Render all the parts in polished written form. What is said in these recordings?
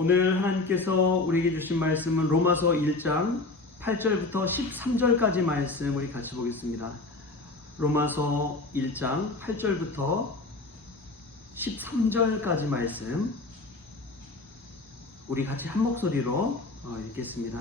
오늘 하나님께서 우리에게 주신 말씀은 로마서 1장 8절부터 13절까지 말씀 우리 같이 보겠습니다. 로마서 1장 8절부터 13절까지 말씀 우리 같이 한 목소리로 읽겠습니다.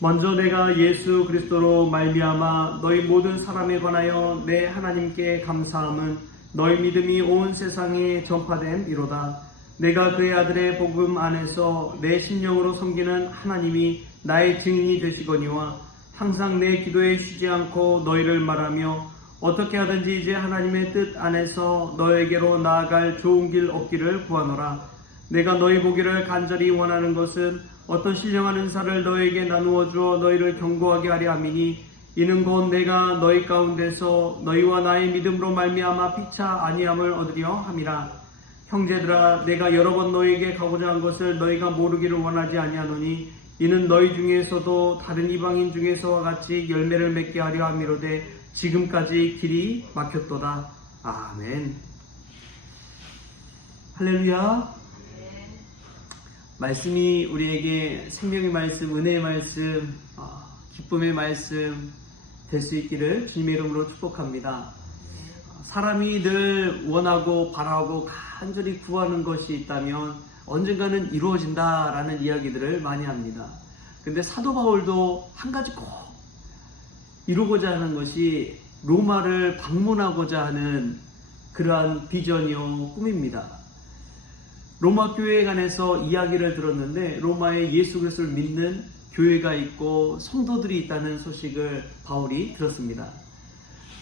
먼저 내가 예수 그리스도로 말미암아 너희 모든 사람에 관하여 내 하나님께 감사함은 너희 믿음이 온 세상에 전파됨이로다. 내가 그의 아들의 복음 안에서 내 심령으로 섬기는 하나님이 나의 증인이 되시거니와 항상 내 기도에 쉬지 않고 너희를 말하며 어떻게 하든지 이제 하나님의 뜻 안에서 너에게로 나아갈 좋은 길 얻기를 구하노라. 내가 너희 보기를 간절히 원하는 것은 어떤 신령한 은사를 너에게 나누어 주어 너희를 견고하게 하려 함이니 이는 곧 내가 너희 가운데서 너희와 나의 믿음으로 말미암아 피차 아니함을 얻으려 함이라. 형제들아, 내가 여러 번 너희에게 가고자 한 것을 너희가 모르기를 원하지 아니하노니 이는 너희 중에서도 다른 이방인 중에서와 같이 열매를 맺게 하려 함이로되 지금까지 길이 막혔도다. 아멘. 할렐루야. 말씀이 우리에게 생명의 말씀, 은혜의 말씀, 기쁨의 말씀 될 수 있기를 주님의 이름으로 축복합니다. 사람이 늘 원하고 바라고 간절히 구하는 것이 있다면 언젠가는 이루어진다라는 이야기들을 많이 합니다. 근데 사도 바울도 한 가지 꼭 이루고자 하는 것이 로마를 방문하고자 하는 그러한 비전이요 꿈입니다. 로마 교회에 관해서 이야기를 들었는데 로마에 예수 그리스도를 믿는 교회가 있고 성도들이 있다는 소식을 바울이 들었습니다.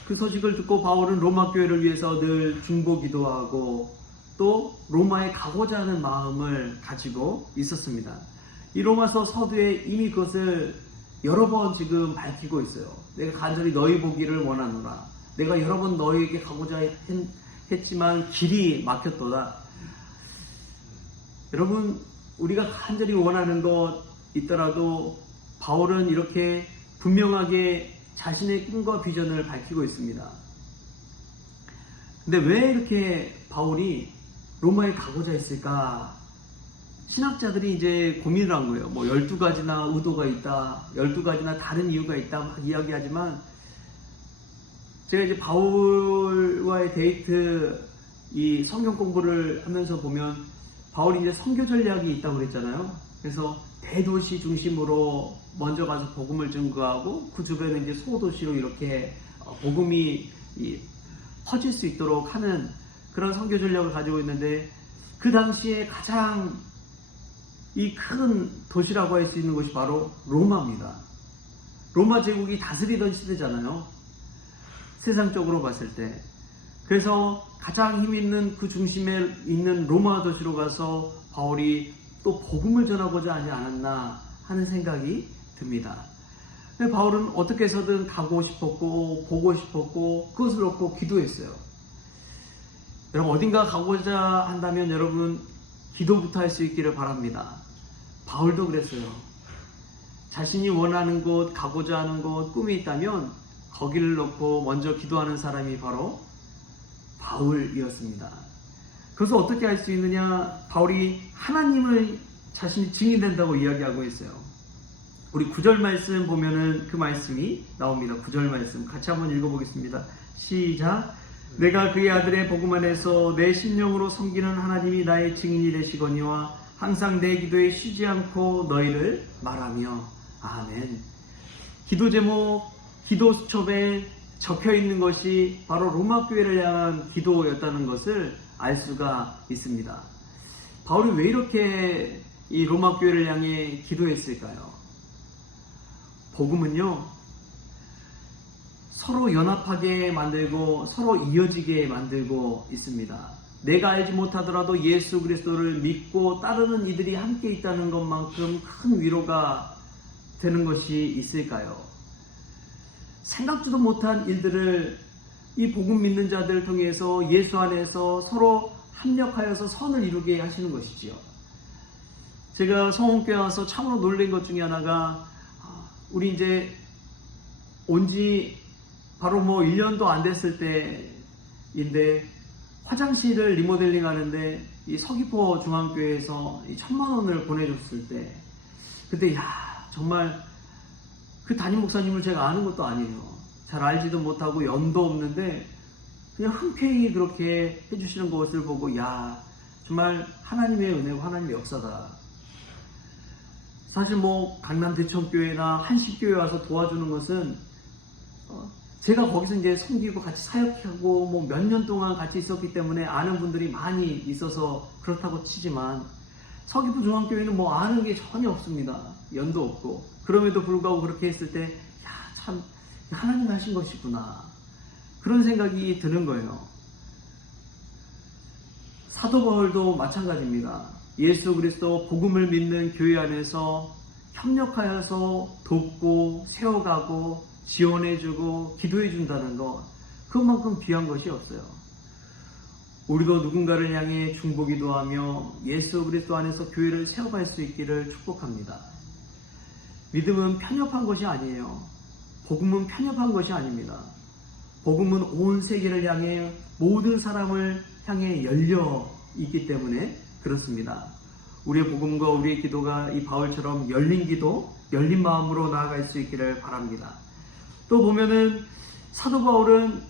그 소식을 듣고 바울은 로마 교회를 위해서 늘 중보기도하고 또 로마에 가고자 하는 마음을 가지고 있었습니다. 이 로마서 서두에 이미 그것을 여러 번 지금 밝히고 있어요. 내가 간절히 너희 보기를 원하노라. 내가 여러 번 너희에게 가고자 했지만 길이 막혔도다. 여러분, 우리가 간절히 원하는 것 있더라도 바울은 이렇게 분명하게 자신의 꿈과 비전을 밝히고 있습니다. 근데 왜 이렇게 바울이 로마에 가고자 했을까? 신학자들이 이제 고민을 한 거예요. 12가지나 의도가 있다, 12가지나 다른 이유가 있다 막 이야기하지만 제가 이제 바울과의 데이트 이 성경 공부를 하면서 보면 바울이 이제 선교 전략이 있다고 그랬잖아요. 그래서 대도시 중심으로 먼저 가서 복음을 증거하고 그 주변에 이제 소도시로 이렇게 복음이 퍼질 수 있도록 하는 그런 선교 전략을 가지고 있는데 그 당시에 가장 이 큰 도시라고 할 수 있는 것이 바로 로마입니다. 로마 제국이 다스리던 시대잖아요. 세상적으로 봤을 때. 그래서 가장 힘 있는 그 중심에 있는 로마 도시로 가서 바울이 또 복음을 전하고자 하지 않았나 하는 생각이 듭니다. 근데 바울은 어떻게 해서든 가고 싶었고 보고 싶었고 그것을 놓고 기도했어요. 여러분, 어딘가 가고자 한다면 여러분 기도부터 할 수 있기를 바랍니다. 바울도 그랬어요. 자신이 원하는 곳, 가고자 하는 곳, 꿈이 있다면 거기를 놓고 먼저 기도하는 사람이 바로 바울이었습니다. 그래서 어떻게 할 수 있느냐? 바울이 하나님을 자신이 증인된다고 이야기하고 있어요. 우리 9절 말씀 보면은 그 말씀이 나옵니다. 9절 말씀 같이 한번 읽어보겠습니다. 시작. 내가 그의 아들의 복음 안에서 내 심령으로 섬기는 하나님이 나의 증인이 되시거니와 항상 내 기도에 쉬지 않고 너희를 말하며. 아멘. 기도 제목, 기도 수첩에 적혀 있는 것이 바로 로마 교회를 향한 기도였다는 것을 알 수가 있습니다. 바울이 왜 이렇게 이 로마 교회를 향해 기도했을까요? 복음은요, 서로 연합하게 만들고 서로 이어지게 만들고 있습니다. 내가 알지 못하더라도 예수 그리스도를 믿고 따르는 이들이 함께 있다는 것만큼 큰 위로가 되는 것이 있을까요? 생각지도 못한 일들을 이 복음 믿는 자들을 통해서 예수 안에서 서로 합력하여서 선을 이루게 하시는 것이지요. 제가 성원교회 와서 참으로 놀란 것 중에 하나가 우리 이제 온지 바로 1년도 안 됐을 때인데 화장실을 리모델링 하는데 이 서귀포 중앙교회에서 이 1,000,000원을 보내줬을 때, 그때 정말 그 담임 목사님을 제가 아는 것도 아니에요. 잘 알지도 못하고 연도 없는데 그냥 흔쾌히 그렇게 해주시는 것을 보고 정말 하나님의 은혜고 하나님의 역사다. 사실 강남 대천교회나 한식교회 와서 도와주는 것은 제가 거기서 이제 섬기고 같이 사역하고 몇 년 동안 같이 있었기 때문에 아는 분들이 많이 있어서 그렇다고 치지만, 서귀포 중앙교회는 아는 게 전혀 없습니다. 연도 없고. 그럼에도 불구하고 그렇게 했을 때 참 하나님이 하신 것이구나, 그런 생각이 드는 거예요. 사도 바울도 마찬가지입니다. 예수 그리스도 복음을 믿는 교회 안에서 협력하여서 돕고 세워가고 지원해주고 기도해준다는 것, 그만큼 귀한 것이 없어요. 우리도 누군가를 향해 중보기도 하며 예수 그리스도 안에서 교회를 세워갈 수 있기를 축복합니다. 믿음은 편협한 것이 아니에요. 복음은 편협한 것이 아닙니다. 복음은 온 세계를 향해 모든 사람을 향해 열려 있기 때문에 그렇습니다. 우리의 복음과 우리의 기도가 이 바울처럼 열린 기도, 열린 마음으로 나아갈 수 있기를 바랍니다. 또 보면은 사도 바울은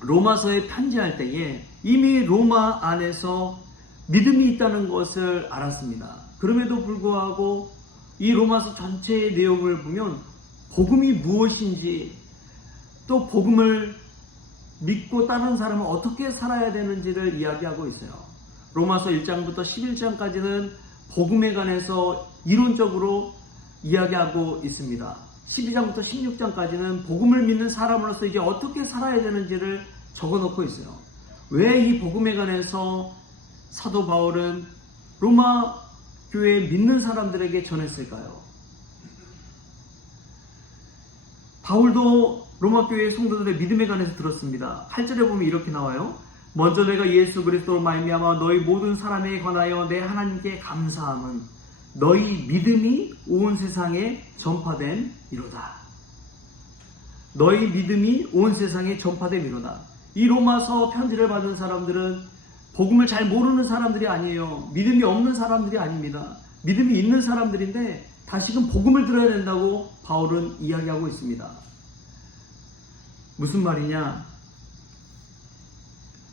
로마서에 편지할 때에 이미 로마 안에서 믿음이 있다는 것을 알았습니다. 그럼에도 불구하고 이 로마서 전체의 내용을 보면 복음이 무엇인지, 또 복음을 믿고 따르는 사람은 어떻게 살아야 되는지를 이야기하고 있어요. 로마서 1장부터 11장까지는 복음에 관해서 이론적으로 이야기하고 있습니다. 12장부터 16장까지는 복음을 믿는 사람으로서 이제 어떻게 살아야 되는지를 적어놓고 있어요. 왜 이 복음에 관해서 사도 바울은 로마 교회 믿는 사람들에게 전했을까요? 바울도 로마 교회 성도들의 믿음에 관해서 들었습니다. 8절에 보면 이렇게 나와요. 먼저 내가 예수 그리스도로 말미암아 너희 모든 사람에 관하여 내 하나님께 감사함은 너희 믿음이 온 세상에 전파된 이로다. 너희 믿음이 온 세상에 전파된 이로다. 이 로마서 편지를 받은 사람들은 복음을 잘 모르는 사람들이 아니에요. 믿음이 없는 사람들이 아닙니다. 믿음이 있는 사람들인데 다시금 복음을 들어야 된다고 바울은 이야기하고 있습니다. 무슨 말이냐?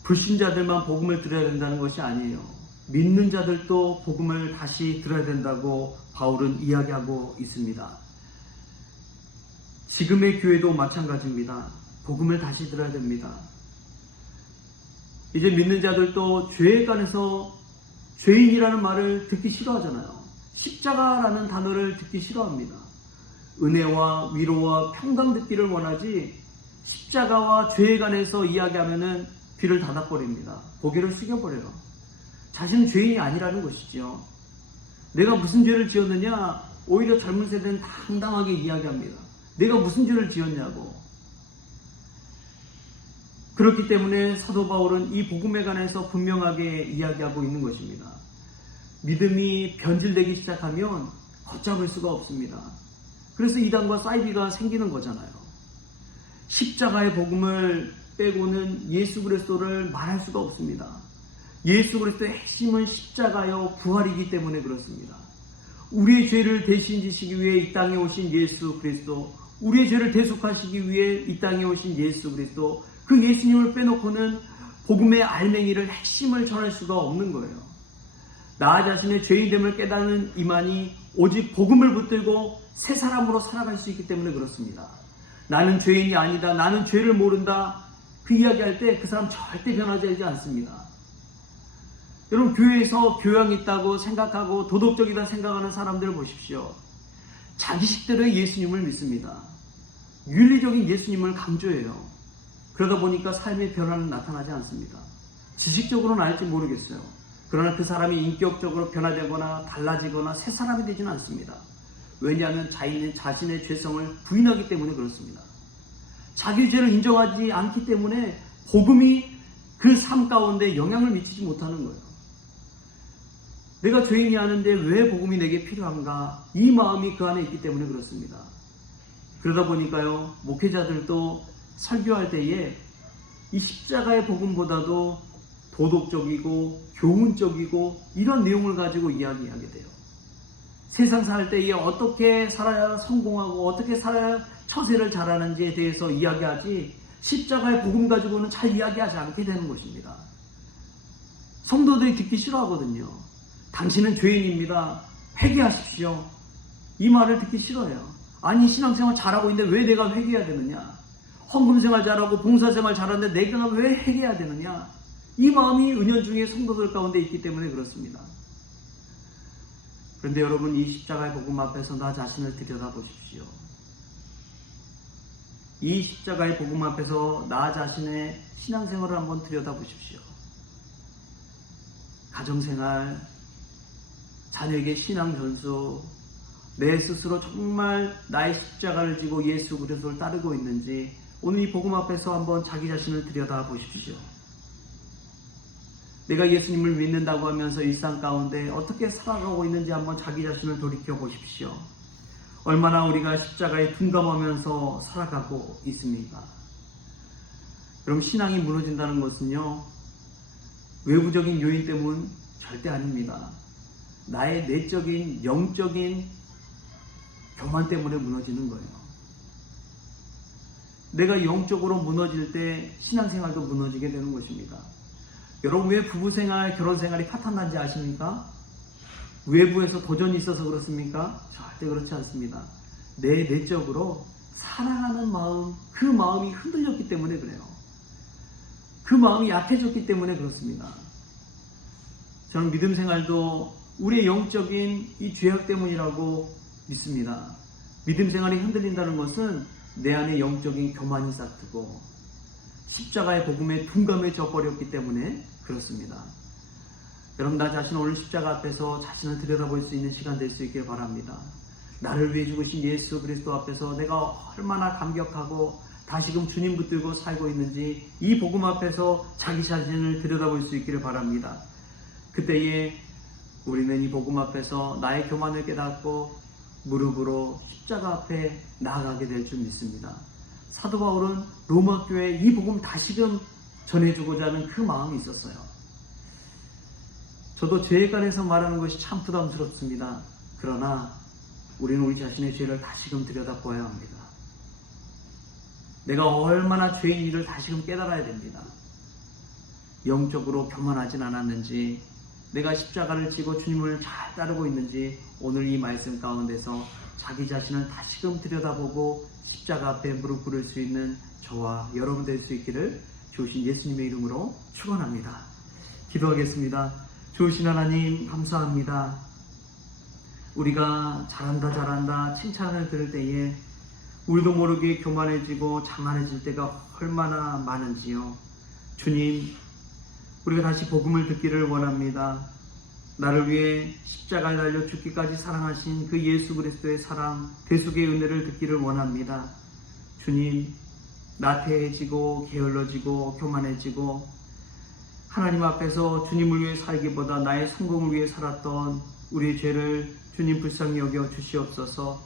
불신자들만 복음을 들어야 된다는 것이 아니에요. 믿는 자들도 복음을 다시 들어야 된다고 바울은 이야기하고 있습니다. 지금의 교회도 마찬가지입니다. 복음을 다시 들어야 됩니다. 이제 믿는 자들도 죄에 관해서 죄인이라는 말을 듣기 싫어하잖아요. 십자가라는 단어를 듣기 싫어합니다. 은혜와 위로와 평강 듣기를 원하지, 십자가와 죄에 관해서 이야기하면은 귀를 닫아버립니다. 고개를 숙여버려요. 자신은 죄인이 아니라는 것이죠. 내가 무슨 죄를 지었느냐? 오히려 젊은 세대는 당당하게 이야기합니다. 내가 무슨 죄를 지었냐고. 그렇기 때문에 사도 바울은 이 복음에 관해서 분명하게 이야기하고 있는 것입니다. 믿음이 변질되기 시작하면 걷잡을 수가 없습니다. 그래서 이단과 사이비가 생기는 거잖아요. 십자가의 복음을 빼고는 예수 그리스도를 말할 수가 없습니다. 예수 그리스도의 핵심은 십자가요 부활이기 때문에 그렇습니다. 우리의 죄를 대신 지시기 위해 이 땅에 오신 예수 그리스도, 우리의 죄를 대속하시기 위해 이 땅에 오신 예수 그리스도, 그 예수님을 빼놓고는 복음의 알맹이를, 핵심을 전할 수가 없는 거예요. 나 자신의 죄인됨을 깨닫는 이만이 오직 복음을 붙들고 새 사람으로 살아갈 수 있기 때문에 그렇습니다. 나는 죄인이 아니다, 나는 죄를 모른다, 그 이야기할 때 그 사람 절대 변하지 않습니다. 여러분, 교회에서 교양이 있다고 생각하고 도덕적이다 생각하는 사람들을 보십시오. 자기식대로의 예수님을 믿습니다. 윤리적인 예수님을 강조해요. 그러다 보니까 삶의 변화는 나타나지 않습니다. 지식적으로는 알지 모르겠어요. 그러나 그 사람이 인격적으로 변화되거나 달라지거나 새 사람이 되지는 않습니다. 왜냐하면 자신의 죄성을 부인하기 때문에 그렇습니다. 자기 죄를 인정하지 않기 때문에 복음이 그 삶 가운데 영향을 미치지 못하는 거예요. 내가 죄인이 아는데 왜 복음이 내게 필요한가? 이 마음이 그 안에 있기 때문에 그렇습니다. 그러다 보니까요, 목회자들도 설교할 때에 이 십자가의 복음보다도 도덕적이고 교훈적이고 이런 내용을 가지고 이야기하게 돼요. 세상 살 때에 어떻게 살아야 성공하고 어떻게 살아야 처세를 잘하는지에 대해서 이야기하지 십자가의 복음 가지고는 잘 이야기하지 않게 되는 것입니다. 성도들이 듣기 싫어하거든요. 당신은 죄인입니다. 회개하십시오. 이 말을 듣기 싫어요. 아니 신앙생활 잘하고 있는데 왜 내가 회개해야 되느냐? 헌금생활 잘하고 봉사생활 잘하는데 내가 왜 회개해야 되느냐? 이 마음이 은연중에 성도들 가운데 있기 때문에 그렇습니다. 그런데 여러분, 이 십자가의 복음 앞에서 나 자신을 들여다보십시오. 이 십자가의 복음 앞에서 나 자신의 신앙생활을 한번 들여다보십시오. 가정생활, 자녀에게 신앙전수, 내 스스로 정말 나의 십자가를 지고 예수 그리스도를 따르고 있는지 오늘 이 복음 앞에서 한번 자기 자신을 들여다보십시오. 내가 예수님을 믿는다고 하면서 일상 가운데 어떻게 살아가고 있는지 한번 자기 자신을 돌이켜 보십시오. 얼마나 우리가 십자가에 둔감하면서 살아가고 있습니까? 그럼 신앙이 무너진다는 것은요, 외부적인 요인 때문 절대 아닙니다. 나의 내적인 영적인 교만 때문에 무너지는 거예요. 내가 영적으로 무너질 때 신앙생활도 무너지게 되는 것입니다. 여러분, 왜 부부생활, 결혼생활이 파탄난지 아십니까? 외부에서 도전이 있어서 그렇습니까? 절대 그렇지 않습니다. 내 내적으로 사랑하는 마음, 그 마음이 흔들렸기 때문에 그래요. 그 마음이 약해졌기 때문에 그렇습니다. 저는 믿음 생활도 우리의 영적인 이 죄악 때문이라고 믿습니다. 믿음 생활이 흔들린다는 것은 내 안에 영적인 교만이 싹트고 십자가의 복음에 둔감해져 버렸기 때문에 그렇습니다. 여러분, 나 자신 오늘 십자가 앞에서 자신을 들여다볼 수 있는 시간 될 수 있길 바랍니다. 나를 위해 죽으신 예수 그리스도 앞에서 내가 얼마나 감격하고 다시금 주님 붙들고 살고 있는지 이 복음 앞에서 자기 자신을 들여다볼 수 있기를 바랍니다. 그때에 우리는 이 복음 앞에서 나의 교만을 깨닫고 무릎으로 십자가 앞에 나아가게 될 줄 믿습니다. 사도 바울은 로마 교회에 이 복음 다시금 전해주고자 하는 그 마음이 있었어요. 저도 죄에 관해서 말하는 것이 참 부담스럽습니다. 그러나 우리는 우리 자신의 죄를 다시금 들여다보아야 합니다. 내가 얼마나 죄인인지를 다시금 깨달아야 됩니다. 영적으로 교만하진 않았는지, 내가 십자가를 지고 주님을 잘 따르고 있는지 오늘 이 말씀 가운데서 자기 자신을 다시금 들여다보고 십자가 앞에 무릎 꿇을 수 있는 저와 여러분 될 수 있기를 주신 예수님의 이름으로 축원합니다. 기도하겠습니다. 주신 하나님 감사합니다. 우리가 잘한다 칭찬을 들을 때에 우리도 모르게 교만해지고 자만해질 때가 얼마나 많은지요. 주님, 우리가 다시 복음을 듣기를 원합니다. 나를 위해 십자가를 달려 죽기까지 사랑하신 그 예수 그리스도의 사랑, 대속의 은혜를 듣기를 원합니다. 주님, 나태해지고 게을러지고 교만해지고 하나님 앞에서 주님을 위해 살기보다 나의 성공을 위해 살았던 우리의 죄를 주님 불쌍히 여겨 주시옵소서.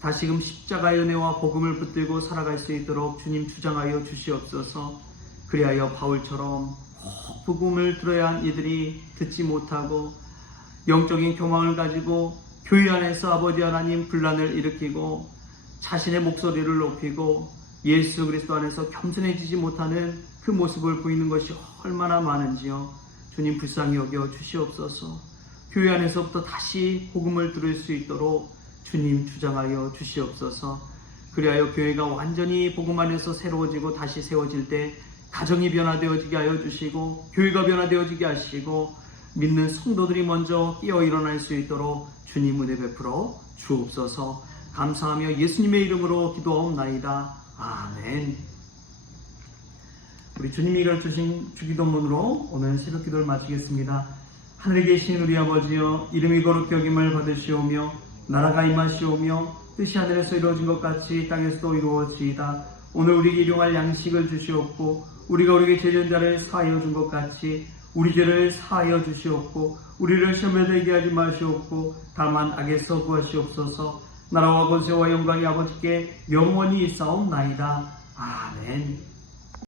다시금 십자가의 은혜와 복음을 붙들고 살아갈 수 있도록 주님 주장하여 주시옵소서. 그리하여 바울처럼 복음을 들어야 한 이들이 듣지 못하고 영적인 교만을 가지고 교회 안에서 아버지 하나님 분란을 일으키고 자신의 목소리를 높이고 예수 그리스도 안에서 겸손해지지 못하는 그 모습을 보이는 것이 얼마나 많은지요. 주님 불쌍히 여겨 주시옵소서. 교회 안에서부터 다시 복음을 들을 수 있도록 주님 주장하여 주시옵소서. 그리하여 교회가 완전히 복음 안에서 새로워지고 다시 세워질 때 가정이 변화되어지게 하여 주시고 교회가 변화되어지게 하시고 믿는 성도들이 먼저 깨어 일어날 수 있도록 주님 은혜 베풀어 주옵소서. 감사하며 예수님의 이름으로 기도하옵나이다. 아멘. 우리 주님이 가르쳐주신 주기도문으로 오늘 새벽 기도를 마치겠습니다. 하늘에 계신 우리 아버지여, 이름이 거룩히 여김을 받으시오며 나라가 임하시오며 뜻이 하늘에서 이루어진 것 같이 땅에서도 이루어지이다. 오늘 우리에게 일용할 양식을 주시옵고 우리가 우리에게 죄진 자를 사하여 준 것 같이 우리 죄를 사하여 주시옵고 우리를 시험에 들게 하지 마시옵고 다만 악에서 구하시옵소서. 나라와 권세와 영광이 아버지께 영원히 있사옵나이다. 아멘.